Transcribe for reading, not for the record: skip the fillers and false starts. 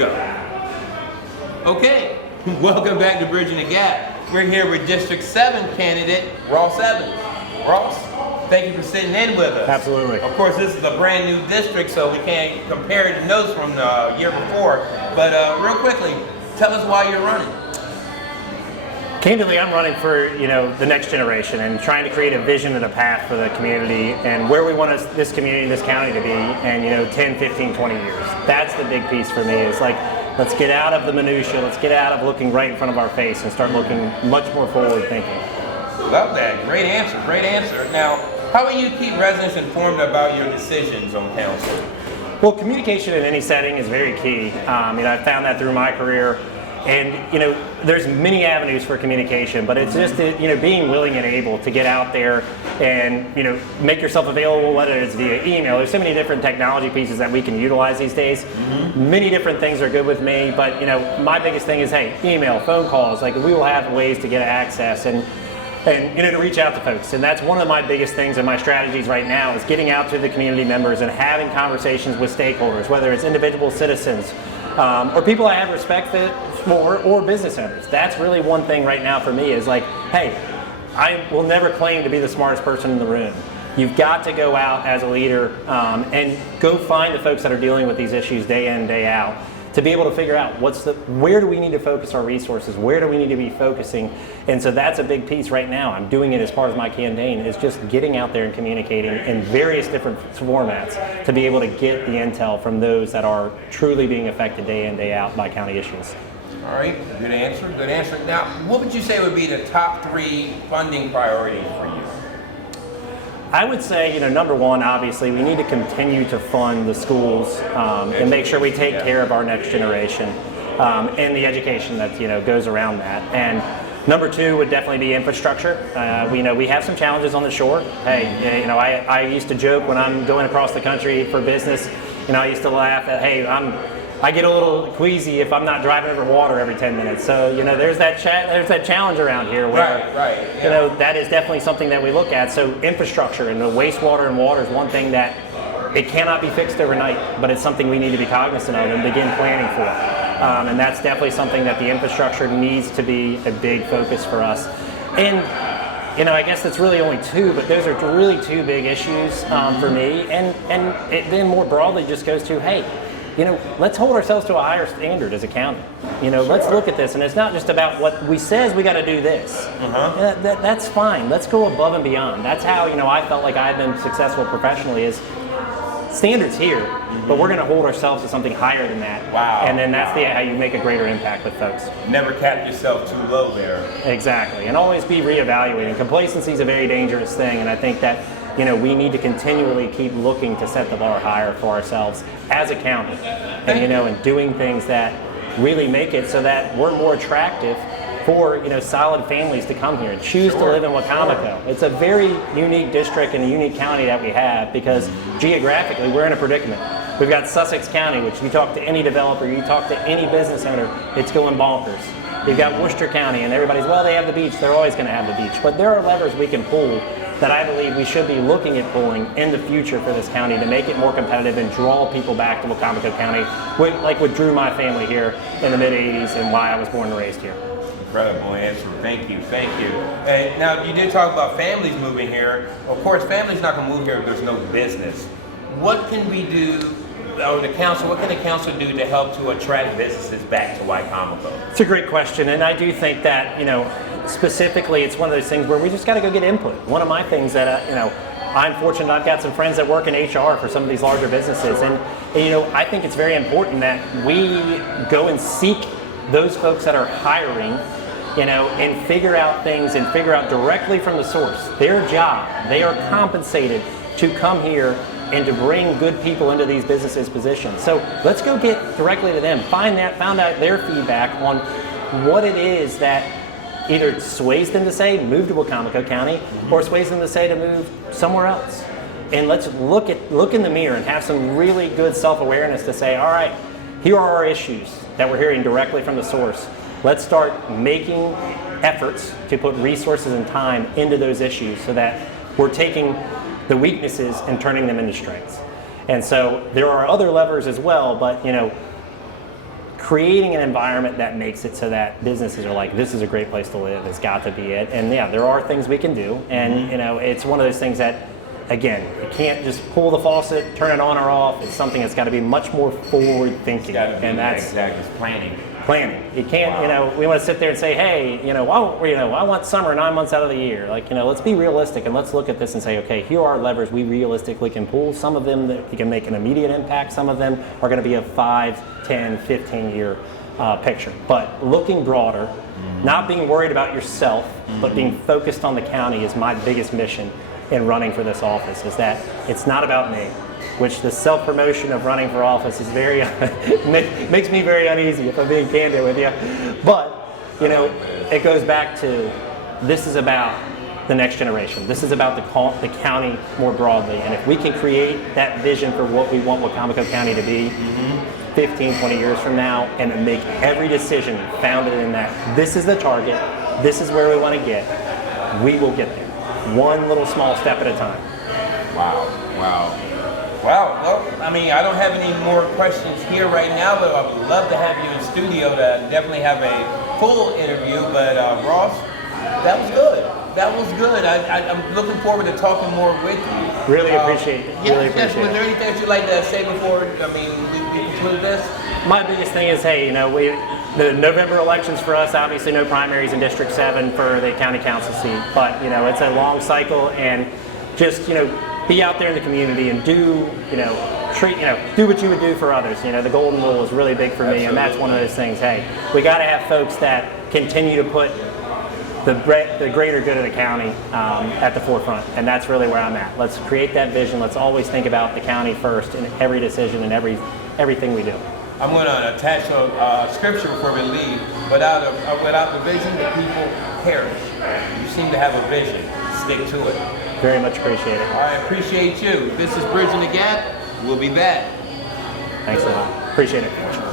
go. Okay, welcome back to Bridging the Gap. We're here with District 7 candidate, Ross Evans. Ross, thank you for sitting in with us. Absolutely. Of course, this is a brand new district, so we can't compare the notes from the year before. But real quickly, tell us why you're running. Candidly, I'm running for the next generation and trying to create a vision and a path for the community and where we want this community, this county to be in 10, 15, 20 years. That's the big piece for me is like, let's get out of the minutia, let's get out of looking right in front of our face and start looking much more forward thinking. Love that. Great answer. Great answer. Now, how will you keep residents informed about your decisions on council? Well, communication in any setting is very key. I found that through my career. And there's many avenues for communication, but it's just being willing and able to get out there and make yourself available, whether it's via email. There's so many different technology pieces that we can utilize these days. Many different things are good with me, but my biggest thing is, hey, email, phone calls. Like, we will have ways to get access and to reach out to folks. And that's one of my biggest things and my strategies right now is getting out to the community members and having conversations with stakeholders, whether it's individual citizens or people I have respect for, or business owners. That's really one thing right now for me is like, hey, I will never claim to be the smartest person in the room. You've got to go out as a leader and go find the folks that are dealing with these issues day in, day out, to be able to figure out where do we need to focus our resources, where do we need to be focusing. And so that's a big piece right now. I'm doing it as part of my campaign, is just getting out there and communicating in various different formats to be able to get the intel from those that are truly being affected day in, day out by county issues. All right, good answer, good answer. Now, what would you say would be the top 3 funding priorities for you? I would say, number one, obviously, we need to continue to fund the schools and make sure we take care of our next generation and the education that goes around that. And number 2 would definitely be infrastructure. We have some challenges on the shore. Hey, I used to joke when I'm going across the country for business. I used to laugh at, hey, I get a little queasy if I'm not driving over water every 10 minutes. So, there's that challenge around here where, right. That is definitely something that we look at. So infrastructure and the wastewater and water is one thing that it cannot be fixed overnight, but it's something we need to be cognizant of and begin planning for. And that's definitely something that the infrastructure needs to be a big focus for us. And I guess that's really only 2, but those are really 2 big issues for me. And it then more broadly just goes to, hey, let's hold ourselves to a higher standard as a county. Let's look at this, and it's not just about what we says we got to do this. That's fine. Let's go above and beyond. That's how I felt like I've been successful professionally. Is standards here, but we're going to hold ourselves to something higher than that. Wow. And then that's how you make a greater impact with folks. Never cap yourself too low there. Exactly, and always be reevaluating. Complacency is a very dangerous thing, and I think that we need to continually keep looking to set the bar higher for ourselves as a county, and doing things that really make it so that we're more attractive for solid families to come here and choose to live in Wicomico. It's a very unique district and a unique county that we have because geographically we're in a predicament. We've got Sussex County, which you talk to any developer, you talk to any business owner, it's going bonkers. You've got Worcester County, and everybody's, well, they have the beach, they're always going to have the beach. But there are levers we can pull that I believe we should be looking at pulling in the future for this county to make it more competitive and draw people back to Wicomico County, like what drew my family here in the mid-'80s and why I was born and raised here. Incredible answer. Thank you. And now, you did talk about families moving here. Of course, families not going to move here if there's no business. What can we do, or the council, what can the council do to help to attract businesses back to Wicomico? It's a great question, and I do think that, specifically, it's one of those things where we just got to go get input. One of my things that, I'm fortunate I've got some friends that work in HR for some of these larger businesses, and I think it's very important that we go and seek those folks that are hiring, and figure out things and figure out directly from the source their job. They are compensated to come here and to bring good people into these businesses positions. So let's go get directly to them, find out their feedback on what it is that either sways them to say move to Wicomico County or sways them to say to move somewhere else. And let's look in the mirror and have some really good self-awareness to say, all right, here are our issues that we're hearing directly from the source. Let's start making efforts to put resources and time into those issues so that we're taking the weaknesses and turning them into strengths. And so there are other levers as well, but creating an environment that makes it so that businesses are like, this is a great place to live, has got to be it. And yeah, there are things we can do, and you know, it's one of those things that, again, you can't just pull the faucet, turn it on or off. It's something that's got to be much more forward thinking, and that's exactly planning. planning. You can't, you know, we want to sit there and say, hey, you know, I want summer 9 months out of the year. Like, you know, let's be realistic and let's look at this and say, okay, here are levers we realistically can pull. Some of them that we can make an immediate impact. Some of them are going to be a 5, 10, 15 year picture. But looking broader, not being worried about yourself, but being focused on the county is my biggest mission in running for this office, is that it's not about me, which the self-promotion of running for office is very, makes me very uneasy, if I'm being candid with you. But, you know, it goes back to, this is about the next generation. This is about the county more broadly. And if we can create that vision for what we want Wacomico County to be 15, 20 years from now, and make every decision founded in that, this is the target, this is where we want to get, we will get there. One little small step at a time. Wow, wow. Wow, well, I mean, I don't have any more questions here right now, but I would love to have you in studio to definitely have a full interview. But Ross, that was good. That was good. I'm looking forward to talking more with you. Really appreciate it. Yeah, Really yes. appreciate Was there it. anything that you'd like to say before, I mean, we conclude this? My biggest thing is, hey, you know, the November elections for us, obviously no primaries in District 7 for the county council seat, but, you know, it's a long cycle, and just, you know, be out there in the community and do, you know, do what you would do for others. You know, the golden rule is really big for me, and that's one of those things. Hey, we got to have folks that continue to put the greater good of the county at the forefront, and that's really where I'm at. Let's create that vision. Let's always think about the county first in every decision and everything we do. I'm going to attach a scripture before we leave. Without the vision, the people perish. You seem to have a vision. Stick to it. Very much appreciate it. All right, appreciate you. This is Bridging the Gap. We'll be back. Thanks a lot. Appreciate it.